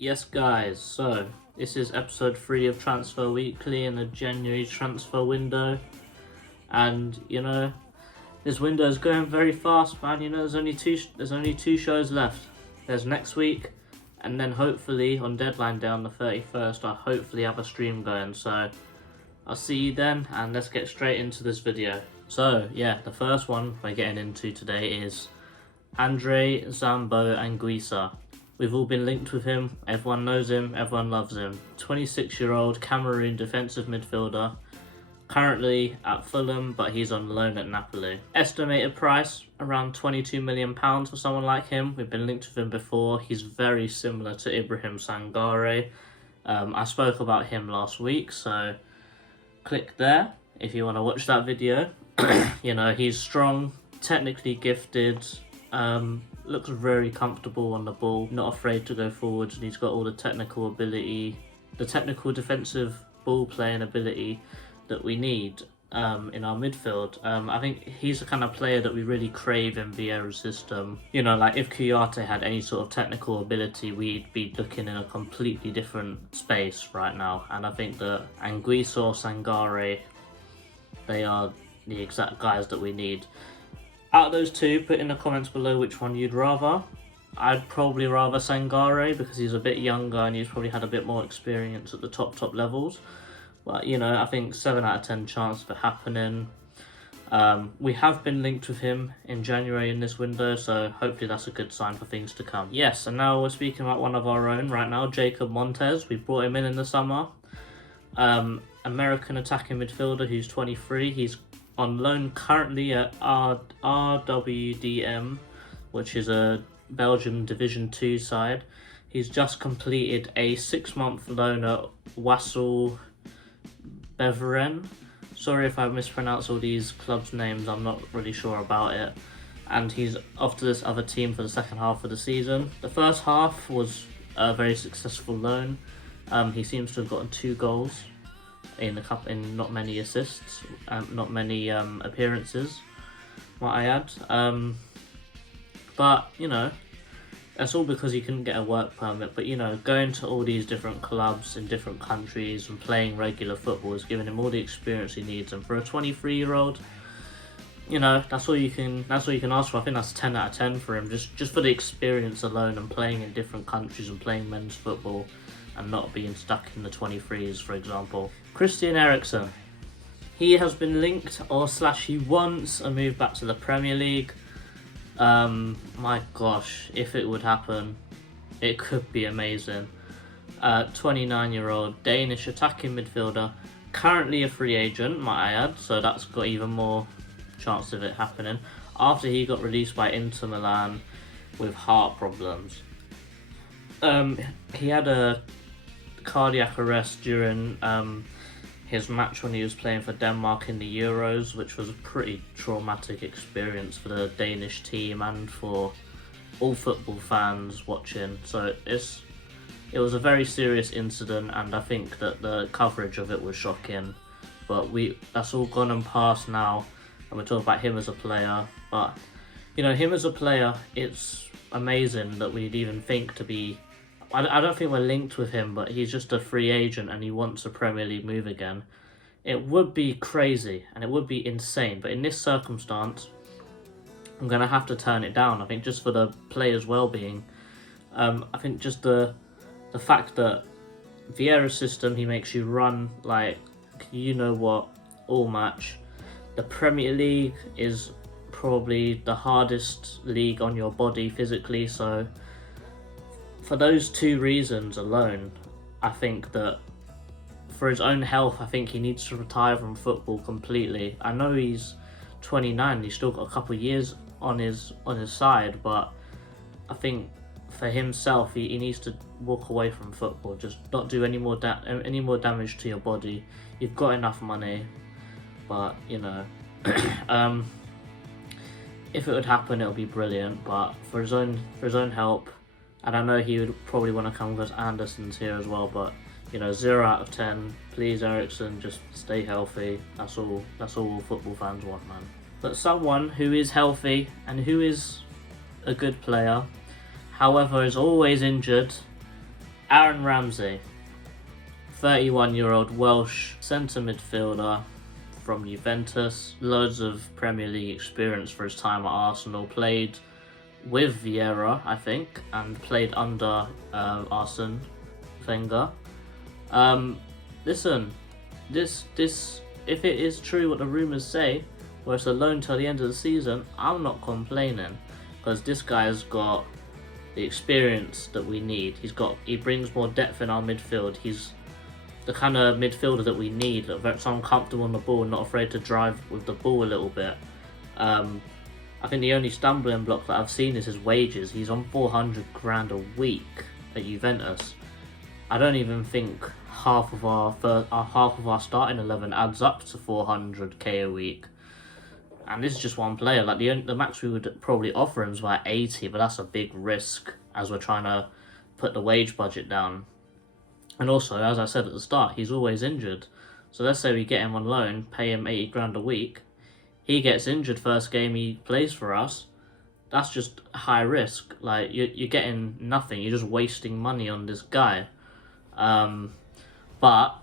Yes guys, so this is episode 3 of Transfer Weekly in the January transfer window, and this window is going very fast, man. There's only two shows left. There's next week, and then hopefully on deadline day on the 31st I'll hopefully have a stream going, so I'll see you then, and let's get straight into this video. So yeah, the first one we're getting into today is Andre Zambo Anguissa. We've all been linked with him, everyone knows him, everyone loves him. 26-year-old Cameroon defensive midfielder, currently at Fulham, but he's on loan at Napoli. Estimated price, around £22 million for someone like him. We've been linked with him before. He's very similar to Ibrahim Sangare. I spoke about him last week, so click there if you want to watch that video. He's strong, technically gifted, looks very comfortable on the ball, not afraid to go forwards, and he's got all the technical ability, the technical defensive ball playing ability that we need in our midfield. I think he's the kind of player that we really crave in Vieira's system. Like if Kouyaté had any sort of technical ability, we'd be looking in a completely different space right now. And I think that Anguissa or Sangare, they are the exact guys that we need. Out of those two, put in the comments below which one you'd rather. I'd probably rather Sangare because he's a bit younger and he's probably had a bit more experience at the top levels. But, I think 7 out of 10 chance of it happening. We have been linked with him in January in this window, so hopefully that's a good sign for things to come. Yes, and now we're speaking about one of our own right now, Jacob Montes. We brought him in the summer. American attacking midfielder who's 23. He's on loan currently at RWDM, which is a Belgium Division 2 side. He's just completed a 6-month loan at Wassel Beveren. Sorry if I mispronounce all these clubs' names, I'm not really sure about it. And he's off to this other team for the second half of the season. The first half was a very successful loan. He seems to have gotten 2 goals in not many assists, not many appearances, might I add. But that's all because he couldn't get a work permit. But going to all these different clubs in different countries and playing regular football has given him all the experience he needs. And for a 23-year-old, that's all you can ask for. I think that's 10 out of 10 for him, just for the experience alone and playing in different countries and playing men's football and not being stuck in the 23s, for example. Christian Eriksen. He has been linked, he wants a move back to the Premier League. My gosh, if it would happen, it could be amazing. 29-year-old Danish attacking midfielder, currently a free agent, might I add, so that's got even more chance of it happening. After he got released by Inter Milan with heart problems. He had a cardiac arrest during his match when he was playing for Denmark in the Euros, which was a pretty traumatic experience for the Danish team and for all football fans watching. So it was a very serious incident, and I think that the coverage of it was shocking. But that's all gone and past now, and we're talking about him as a player. But him as a player, it's amazing that we'd even think to be. I don't think we're linked with him, but he's just a free agent and he wants a Premier League move again. It would be crazy and it would be insane, but in this circumstance, I'm going to have to turn it down. I think just for the player's well-being. I think just the fact that Vieira's system, he makes you run like all match. The Premier League is probably the hardest league on your body physically, so for those 2 reasons alone, I think that for his own health, I think he needs to retire from football completely. I know he's 29, he's still got a couple of years on his side, but I think for himself, he needs to walk away from football. Just not do any more damage to your body. You've got enough money, but if it would happen, it would be brilliant. But for his own help. And I know he would probably want to come because Anderson's here as well, but 0 out of 10. Please, Eriksen, just stay healthy. That's all football fans want, man. But someone who is healthy and who is a good player, however is always injured, Aaron Ramsey, 31-year-old Welsh centre midfielder from Juventus. Loads of Premier League experience for his time at Arsenal. Played with Vieira, I think, and played under Arsene Wenger. Listen, this if it is true what the rumours say, where it's a loan till the end of the season, I'm not complaining, because this guy has got the experience that we need. He brings more depth in our midfield. He's the kind of midfielder that we need, that's uncomfortable on the ball, not afraid to drive with the ball a little bit. I think the only stumbling block that I've seen is his wages. He's on 400 grand a week at Juventus. I don't even think half of our starting 11 adds up to 400k a week. And this is just one player. Like the max we would probably offer him is about 80, but that's a big risk as we're trying to put the wage budget down. And also, as I said at the start, he's always injured. So let's say we get him on loan, pay him 80 grand a week. He gets injured first game he plays for us. That's just high risk. Like you're getting nothing. You're just wasting money on this guy. But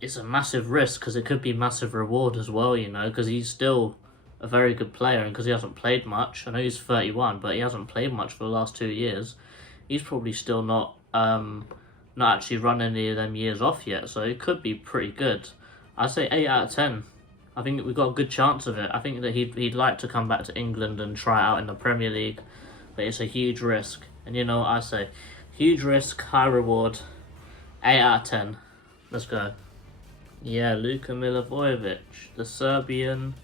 it's a massive risk because it could be massive reward as well. You know, because he's still a very good player, and because he hasn't played much. I know he's 31, but he hasn't played much for the last 2 years. He's probably still not actually run any of them years off yet, so it could be pretty good. I'd say 8 out of 10. I think we've got a good chance of it. I think that he'd like to come back to England and try out in the Premier League, but it's a huge risk. And you know what I say, huge risk, high reward. 8 out of 10. Let's go. Yeah, Luka Milivojevic, the Serbian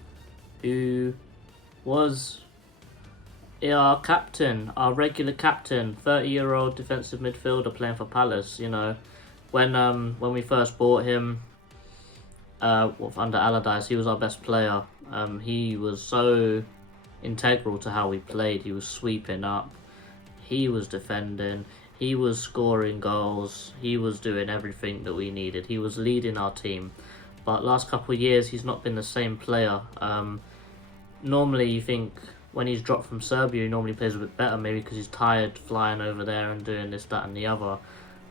who was our captain, our regular captain, 30-year-old defensive midfielder playing for Palace. You know, when we first bought him under Allardyce, he was our best player. He was so integral to how we played. He was sweeping up, he was defending, he was scoring goals, he was doing everything that we needed. He was leading our team. But last couple of years, he's not been the same player. Normally, you think when he's dropped from Serbia, he normally plays a bit better, maybe because he's tired flying over there and doing this, that, and the other.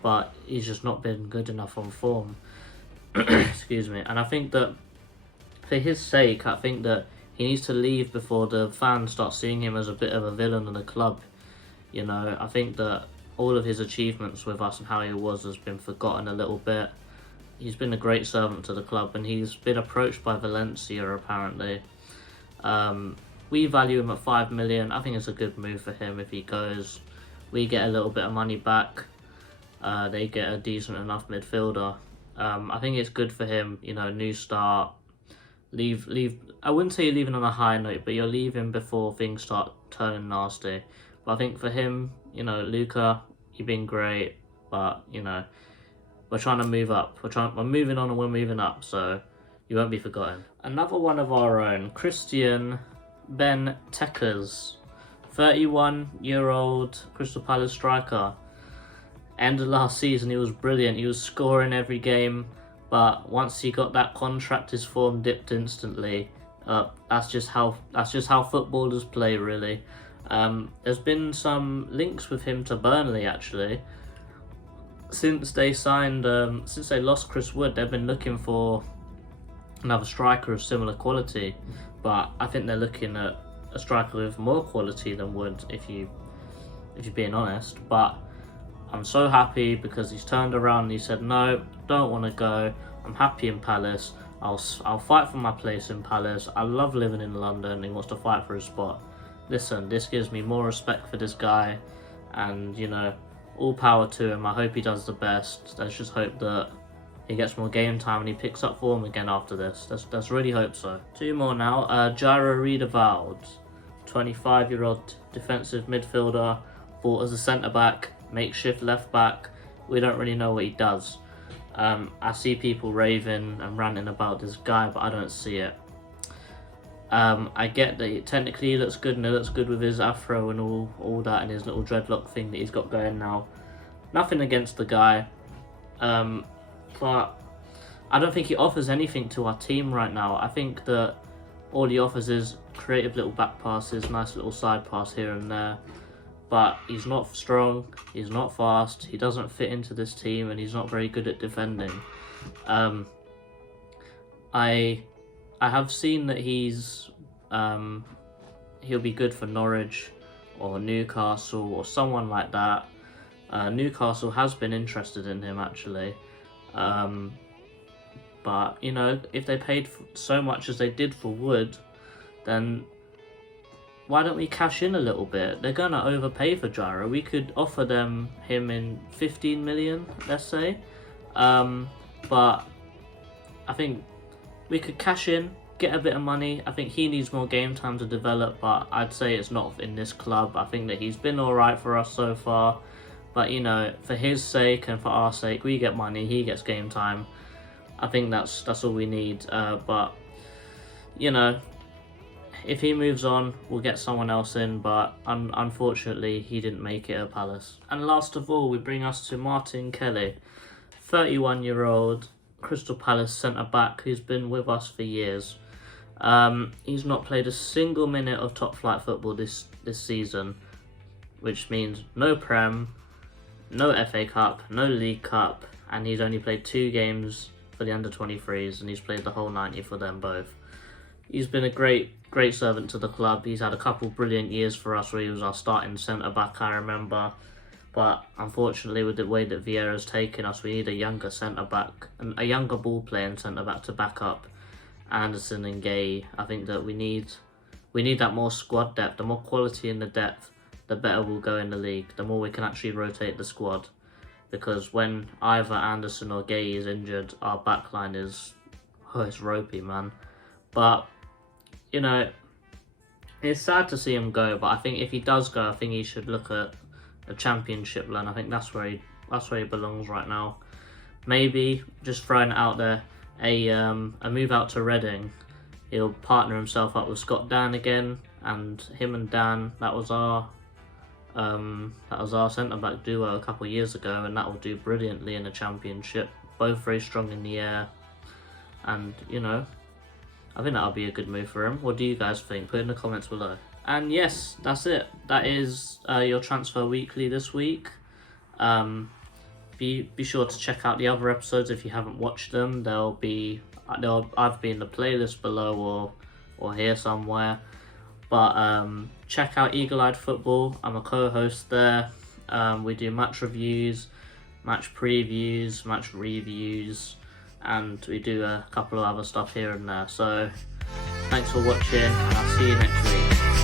But he's just not been good enough on form. Excuse me. And I think that for his sake, I think that he needs to leave before the fans start seeing him as a bit of a villain of the club. You know, I think that all of his achievements with us and how he was has been forgotten a little bit. He's been a great servant to the club, and he's been approached by Valencia apparently. We value him at 5 million. I think it's a good move for him if he goes. We get a little bit of money back. They get a decent enough midfielder. I think it's good for him. You know, new start. Leave. I wouldn't say you're leaving on a high note, but you're leaving before things start turning nasty. But I think for him, you know, Luka, you've been great, but you know, we're trying to move up. We're moving on and we're moving up, so you won't be forgotten. Another one of our own, Christian Bentekers, 31-year-old Crystal Palace striker. End of last season, he was brilliant. He was scoring every game, but once he got that contract, his form dipped instantly. That's just how footballers play, really. There's been some links with him to Burnley actually. Since they lost Chris Wood, they've been looking for another striker of similar quality, but I think they're looking at a striker with more quality than Wood, if you're being honest. But I'm so happy because he's turned around and he said, no, don't want to go, I'm happy in Palace, I'll fight for my place in Palace, I love living in London. He wants to fight for his spot. Listen, this gives me more respect for this guy, and you know, all power to him. I hope he does the best. Let's just hope that he gets more game time and he picks up form again after this. Let's really hope so. 2 more now. Jairo Riedewald, 25-year-old defensive midfielder, bought as a centre-back, makeshift left-back. We don't really know what he does. I see people raving and ranting about this guy, but I don't see it. I get that technically he looks good, and he looks good with his afro and all that, and his little dreadlock thing that he's got going now. Nothing against the guy, but I don't think he offers anything to our team right now. I think that all he offers is creative little back passes, nice little side pass here and there. but he's not strong, he's not fast, he doesn't fit into this team, and he's not very good at defending. I have seen that he'll be good for Norwich or Newcastle or someone like that. Newcastle has been interested in him actually, but you know, if they paid so much as they did for Wood, then why don't we cash in a little bit? They're gonna overpay for Gyro. We could offer him in 15 million, let's say, but I think we could cash in, get a bit of money. I think he needs more game time to develop, but I'd say it's not in this club. I think that he's been alright for us so far, but you know, for his sake and for our sake, we get money, he gets game time. I think that's all we need, but you know, if he moves on, we'll get someone else in, but unfortunately he didn't make it at Palace. And last of all, we bring us to Martin Kelly, 31-year-old Crystal Palace centre-back who's been with us for years. He's not played a single minute of top-flight football this season, which means no Prem, no FA Cup, no League Cup, and he's only played 2 games for the under-23s, and he's played the whole 90 for them both. He's been a great servant to the club. He's had a couple brilliant years for us where he was our starting centre-back, I remember. But unfortunately, with the way that Vieira's taken us, we need a younger centre-back, and a younger ball-playing centre-back to back up Anderson and Gay. I think that we need that more squad depth. The more quality in the depth, the better we'll go in the league. The more we can actually rotate the squad. Because when either Anderson or Gay is injured, our backline is it's ropey, man. But you know, it's sad to see him go. But I think if he does go, I think he should look at a championship run. I think that's where he belongs right now. Maybe just throwing it out there, a move out to Reading. He'll partner himself up with Scott Dan again, and him and Dan, that was our centre-back duo a couple of years ago, and that will do brilliantly in the championship. Both very strong in the air, and you know, I think that'll be a good move for him. What do you guys think? Put in the comments below. And yes, that's it. That is your Transfer Weekly this week. Be sure to check out the other episodes if you haven't watched them. They'll either be in the playlist below or here somewhere. But check out Eagle Eyed Football. I'm a co-host there. We do match reviews, match previews, match reviews, and we do a couple of other stuff here and there. So thanks for watching, and I'll see you next week.